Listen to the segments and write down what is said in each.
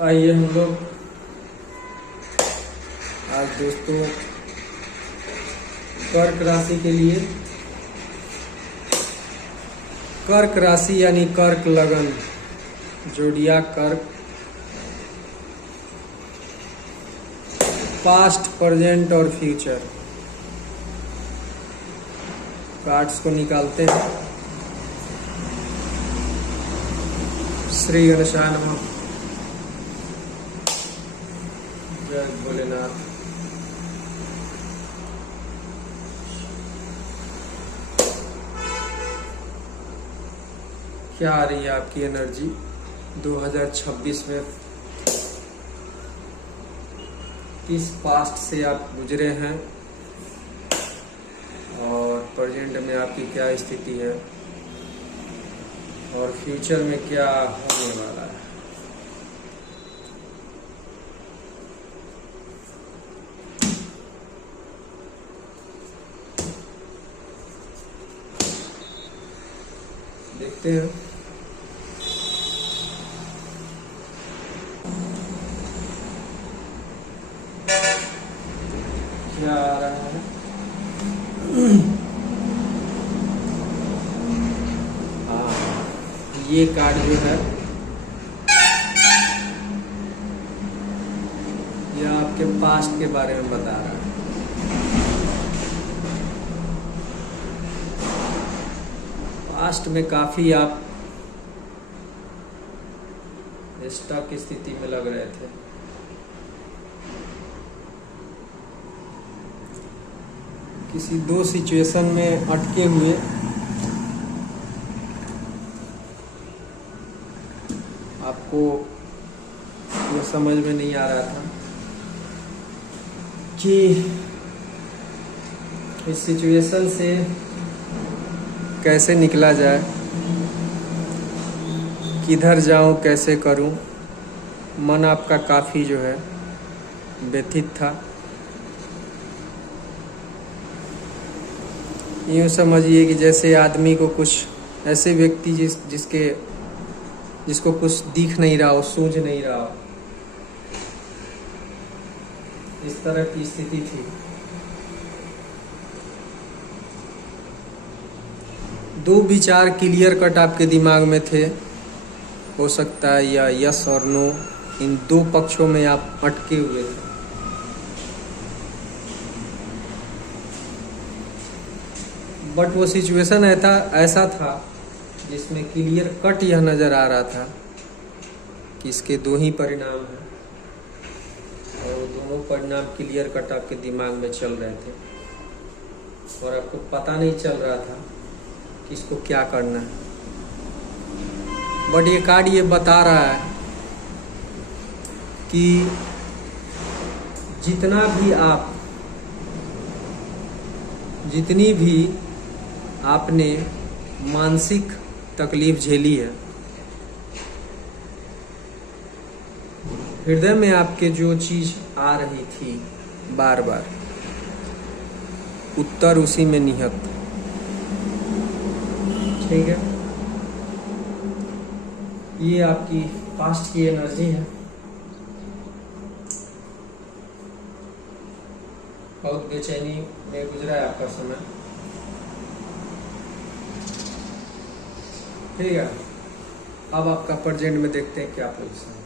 आइए हम लोग आज दोस्तों कर्क राशि के लिए, कर्क राशि यानी कर्क लगन, जोडिया कर्क, पास्ट, प्रेजेंट और फ्यूचर कार्ड्स को निकालते हैं। श्री गणेशाय नमः। जय भोलेनाथ। क्या आ रही है आपकी एनर्जी 2026 में? किस पास्ट से आप गुजरे हैं और प्रेजेंट में आपकी क्या स्थिति है और फ्यूचर में क्या होने वाला है? देखते हैं। क्या आ रहा है? हाँ, ये कार्ड जो है ये आपके पास्ट के बारे में बता रहा है। पास्ट में काफी आप स्टक की स्थिति में लग रहे थे। किसी दो सिचुएशन में अटके हुए, आपको वो समझ में नहीं आ रहा था कि इस सिचुएशन से कैसे निकला जाए, किधर जाऊं, कैसे करूं। मन आपका काफ़ी जो है व्यथित था। यूँ समझिए कि जैसे आदमी को कुछ ऐसे व्यक्ति जिसको कुछ दिख नहीं रहा हो, सूझ नहीं रहा हो, इस तरह की स्थिति थी। दो विचार क्लियर कट आपके दिमाग में थे। हो सकता है या यस और नो, इन दो पक्षों में आप अटके हुए थे। बट वो सिचुएशन ऐसा था जिसमें क्लियर कट यह नज़र आ रहा था कि इसके दो ही परिणाम हैं और वो दोनों परिणाम क्लियर कट आपके दिमाग में चल रहे थे और आपको पता नहीं चल रहा था कि इसको क्या करना है। बट ये कार्ड ये बता रहा है कि जितनी भी आपने मानसिक तकलीफ झेली है, हृदय में आपके जो चीज आ रही थी बार बार, उत्तर उसी में निहित। ठीक है, ये आपकी पास्ट की एनर्जी है। बहुत बेचैनी में गुजरा है आपका समय। ठीक है, अब आपका प्रेजेंट में देखते हैं क्या पोजीशन है।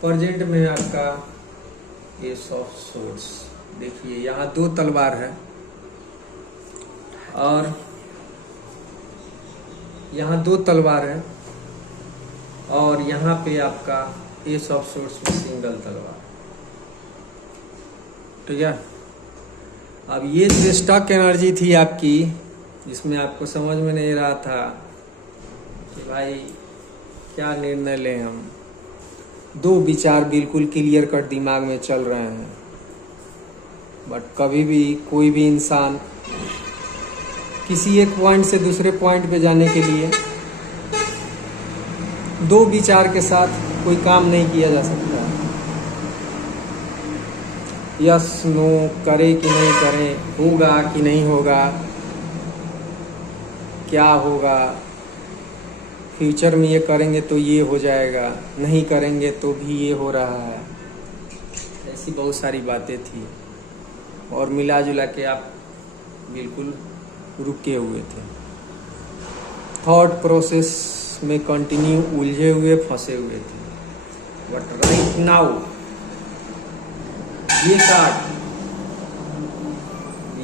प्रेजेंट में आपका एस ऑफ सोर्ड्स। देखिए यहाँ दो तलवार है और यहाँ दो तलवार है और यहाँ पे आपका एस ऑफ सोर्ड्स में सिंगल तलवार। ठीक है, अब ये जो स्टक एनर्जी थी आपकी, जिसमें आपको समझ में नहीं रहा था कि भाई क्या निर्णय लें हम। दो विचार बिल्कुल क्लियर कट दिमाग में चल रहे हैं। बट कभी भी कोई भी इंसान किसी एक पॉइंट से दूसरे पॉइंट पे जाने के लिए दो विचार के साथ कोई काम नहीं किया जा सकता। यस नो, करे कि नहीं करें, होगा कि नहीं होगा, क्या होगा, फ्यूचर में ये करेंगे तो ये हो जाएगा, नहीं करेंगे तो भी ये हो रहा है। ऐसी बहुत सारी बातें थी और मिला जुला के आप बिल्कुल रुके हुए थे, थॉट प्रोसेस में कंटिन्यू उलझे हुए, फंसे हुए थे। बट राइट नाउ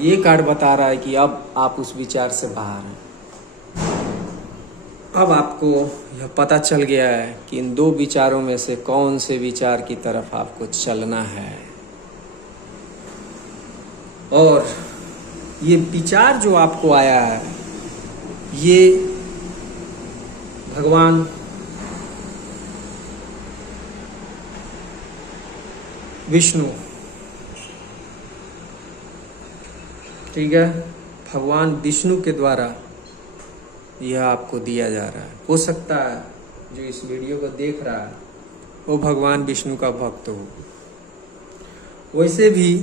ये कार्ड बता रहा है कि अब आप उस विचार से बाहर हैं। अब आपको यह पता चल गया है कि इन दो विचारों में से कौन से विचार की तरफ आपको चलना है। और ये विचार जो आपको आया है, ये भगवान विष्णु, ठीक है, भगवान विष्णु के द्वारा यह आपको दिया जा रहा है। हो सकता है जो इस वीडियो को देख रहा है वो भगवान विष्णु का भक्त हो। वैसे भी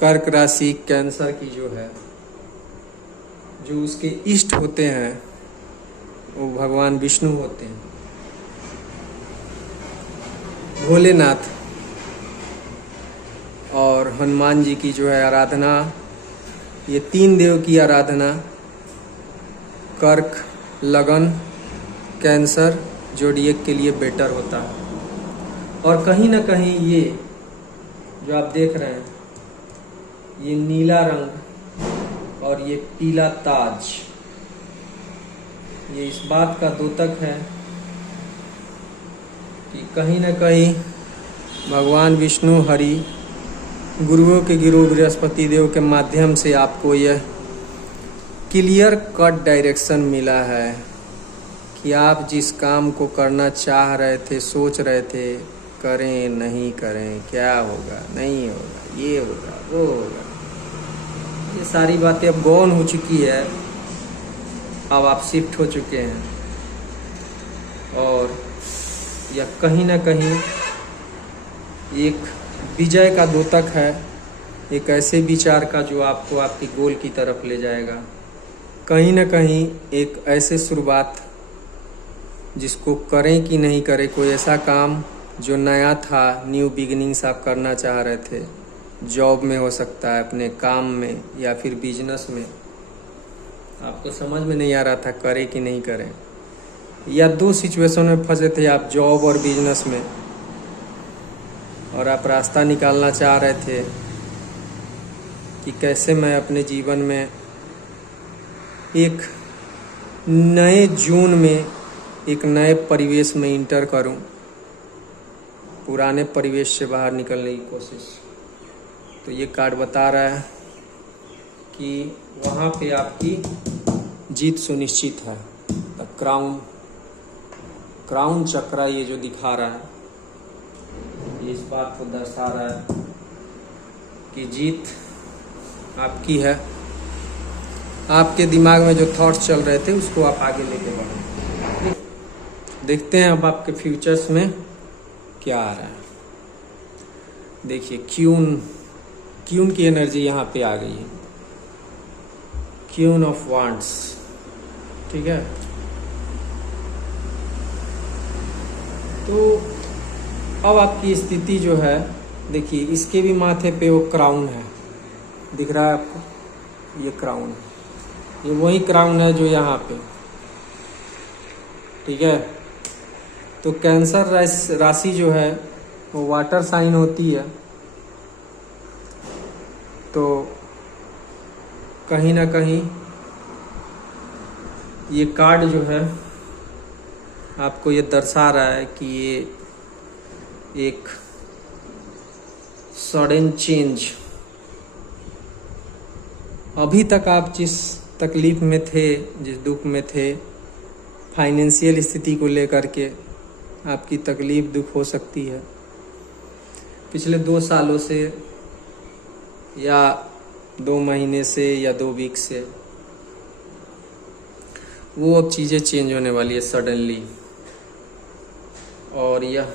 कर्क राशि कैंसर की जो है, जो उसके इष्ट होते हैं वो भगवान विष्णु होते हैं। भोलेनाथ और हनुमान जी की जो है आराधना, ये तीन देव की आराधना कर्क, लगन, कैंसर जोडिएक के लिए बेटर होता है। और कहीं ना कहीं ये जो आप देख रहे हैं, ये नीला रंग और ये पीला ताज, ये इस बात का द्योतक है कि कहीं ना कहीं भगवान विष्णु हरि, गुरुओं के गुरु बृहस्पति देव के माध्यम से आपको यह क्लियर कट डायरेक्शन मिला है कि आप जिस काम को करना चाह रहे थे, सोच रहे थे, करें नहीं करें, क्या होगा नहीं होगा, ये होगा वो होगा, ये सारी बातें अब गौन हो चुकी है। अब आप शिफ्ट हो चुके हैं और यह कहीं ना कहीं एक विजय का द्योतक है, एक ऐसे विचार का जो आपको आपकी गोल की तरफ ले जाएगा। कहीं ना कहीं एक ऐसे शुरुआत जिसको करें कि नहीं करें, कोई ऐसा काम जो नया था, न्यू बिगिनिंग्स आप करना चाह रहे थे, जॉब में हो सकता है, अपने काम में या फिर बिजनेस में, आपको समझ में नहीं आ रहा था करें कि नहीं करें, या दो सिचुएशन में फंसे थे आप, जॉब और बिजनेस में, और आप रास्ता निकालना चाह रहे थे कि कैसे मैं अपने जीवन में एक नए जोन में, एक नए परिवेश में इंटर करूं, पुराने परिवेश से बाहर निकलने की कोशिश। तो ये कार्ड बता रहा है कि वहाँ पे आपकी जीत सुनिश्चित है। द क्राउन चक्रा ये जो दिखा रहा है, ये इस बात को दर्शा रहा है कि जीत आपकी है। आपके दिमाग में जो थॉट्स चल रहे थे उसको आप आगे लेके बढ़ो। देखते हैं अब आपके फ्यूचर्स में क्या आ रहा है। देखिए क्यून की एनर्जी यहाँ पे आ गई है, क्यून ऑफ वांड्स, ठीक है। तो अब आपकी स्थिति जो है, देखिए इसके भी माथे पे वो क्राउन है, दिख रहा है आपको, ये क्राउन है, ये वही क्राउन है जो यहाँ पे, ठीक है। तो कैंसर राशि जो है वो वाटर साइन होती है, तो कहीं ना कहीं ये कार्ड जो है आपको ये दर्शा रहा है कि ये एक सडन चेंज, अभी तक आप जिस तकलीफ में थे, जिस दुख में थे, फाइनेंशियल स्थिति को लेकर के आपकी तकलीफ दुख हो सकती है पिछले 2 सालों से, या 2 महीने से, या 2 वीक से, वो अब चीज़ें चेंज होने वाली है सडनली। और यह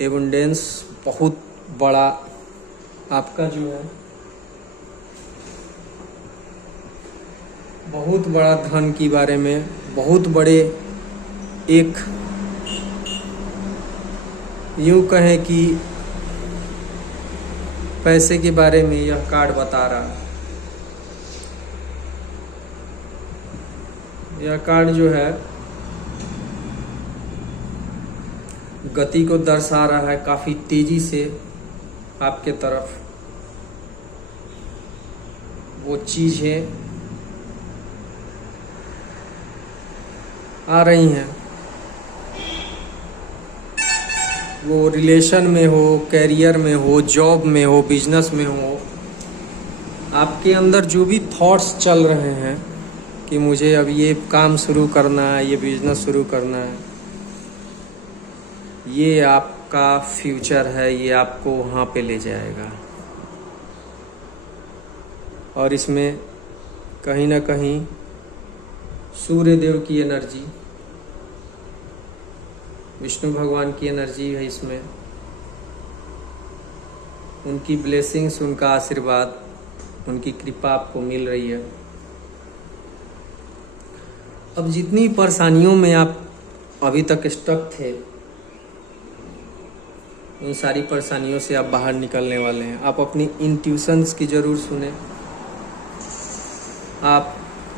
एबंडेंस बहुत बड़ा आपका जो है बहुत बड़ा धन के बारे में, बहुत बड़े एक यूँ कहें कि पैसे के बारे में यह कार्ड बता रहा है। यह कार्ड जो है गति को दर्शा रहा है, काफी तेजी से आपके तरफ वो चीजें आ रही हैं। वो रिलेशन में हो, कैरियर में हो, जॉब में हो, बिजनेस में हो, आपके अंदर जो भी थॉट्स चल रहे हैं कि मुझे अब ये काम शुरू करना है, ये बिजनेस शुरू करना है, ये आपका फ्यूचर है, ये आपको वहाँ पे ले जाएगा। और इसमें कहीं ना कहीं सूर्य देव की एनर्जी, विष्णु भगवान की एनर्जी है इसमें। उनकी ब्लेसिंग्स, उनका आशीर्वाद, उनकी कृपा आपको मिल रही है। अब जितनी परेशानियों में आप अभी तक स्टक थे, उन सारी परेशानियों से आप बाहर निकलने वाले हैं। आप अपनी इंट्यूशंस की ज़रूर सुने। आप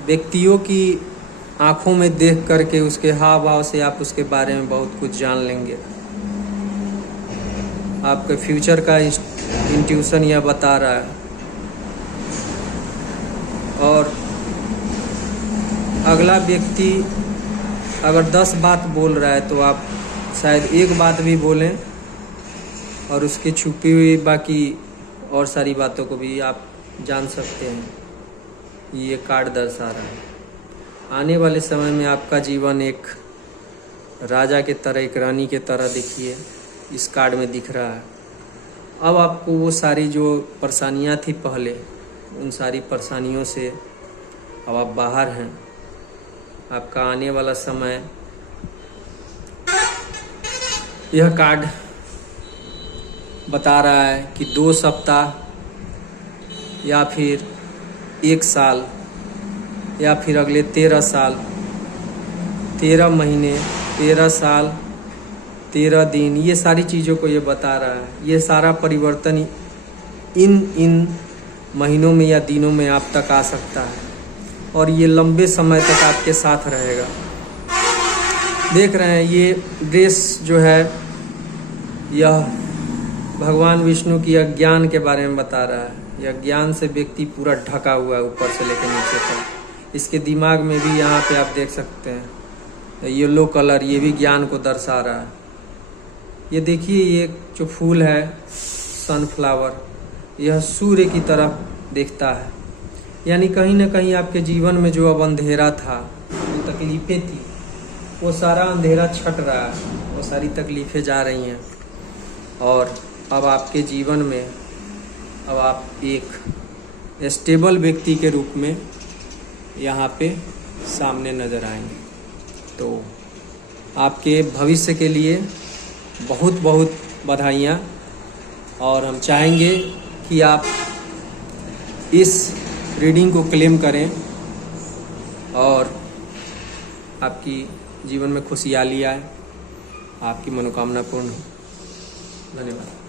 व्यक्तियों की आंखों में देख करके, उसके हाव भाव से आप उसके बारे में बहुत कुछ जान लेंगे। आपके फ्यूचर का इंट्यूशन यह बता रहा है। और अगला व्यक्ति अगर 10 बात बोल रहा है तो आप शायद एक बात भी बोलें और उसकी छुपी हुई बाकी और सारी बातों को भी आप जान सकते हैं। ये कार्ड दर्शा रहा है आने वाले समय में आपका जीवन एक राजा के तरह, एक रानी के तरह देखिए इस कार्ड में दिख रहा है। अब आपको वो सारी जो परेशानियां थी पहले, उन सारी परेशानियों से अब आप बाहर हैं। आपका आने वाला समय, यह कार्ड बता रहा है कि 2 सप्ताह या फिर 1 साल या फिर अगले 13 साल, 13 महीने, 13 साल, 13 दिन, ये सारी चीज़ों को ये बता रहा है। ये सारा परिवर्तन इन महीनों में या दिनों में आप तक आ सकता है और ये लंबे समय तक आपके साथ रहेगा। देख रहे हैं ये ड्रेस जो है, यह भगवान विष्णु की अज्ञान के बारे में बता रहा है। यह ज्ञान से व्यक्ति पूरा ढका हुआ है ऊपर से लेकर नीचे तक। इसके दिमाग में भी यहाँ पे आप देख सकते हैं येलो कलर, ये भी ज्ञान को दर्शा रहा है। ये देखिए, ये जो फूल है सनफ्लावर, यह सूर्य की तरफ दिखता है। यानी कहीं ना कहीं आपके जीवन में जो अब अंधेरा था, जो तकलीफ़ें थी, वो सारा अंधेरा छट रहा है, वो सारी तकलीफ़ें जा रही हैं। और अब आपके जीवन में अब आप एक स्टेबल व्यक्ति के रूप में यहाँ पे सामने नज़र आएंगे। तो आपके भविष्य के लिए बहुत बहुत बधाइयाँ। और हम चाहेंगे कि आप इस रीडिंग को क्लेम करें और आपकी जीवन में खुशहाली आए, आपकी मनोकामना पूर्ण हो। धन्यवाद।